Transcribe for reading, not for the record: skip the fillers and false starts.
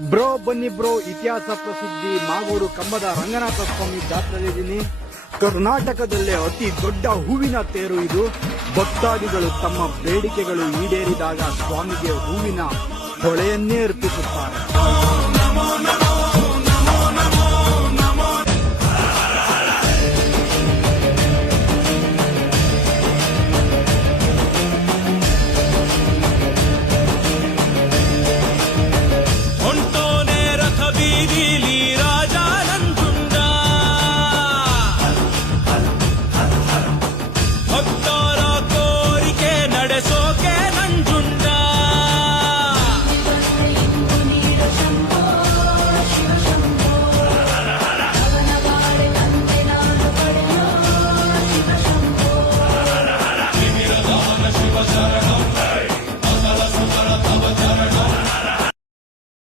Bro ಬನ್ನಿ bro, ಇತಿಹಾಸ ಪ್ರಸಿದ್ಧಿ ಮಾಗೂರು ಕಂಬದ ರಂಗನಾಥ ಸ್ವಾಮಿ ಜಾತ್ರೆಯಲ್ಲಿದ್ದೀನಿ. ಕರ್ನಾಟಕದಲ್ಲೇ ಅತಿ ದೊಡ್ಡ ಹೂವಿನ ತೇರು ಇದು. ಭಕ್ತಾದಿಗಳು ತಮ್ಮ ಬೇಡಿಕೆಗಳು ಈಡೇರಿದಾಗ ಸ್ವಾಮಿಗೆ ಹೂವಿನ ಹೊಳೆಯನ್ನೇ ಅರ್ಪಿಸುತ್ತಾರೆ.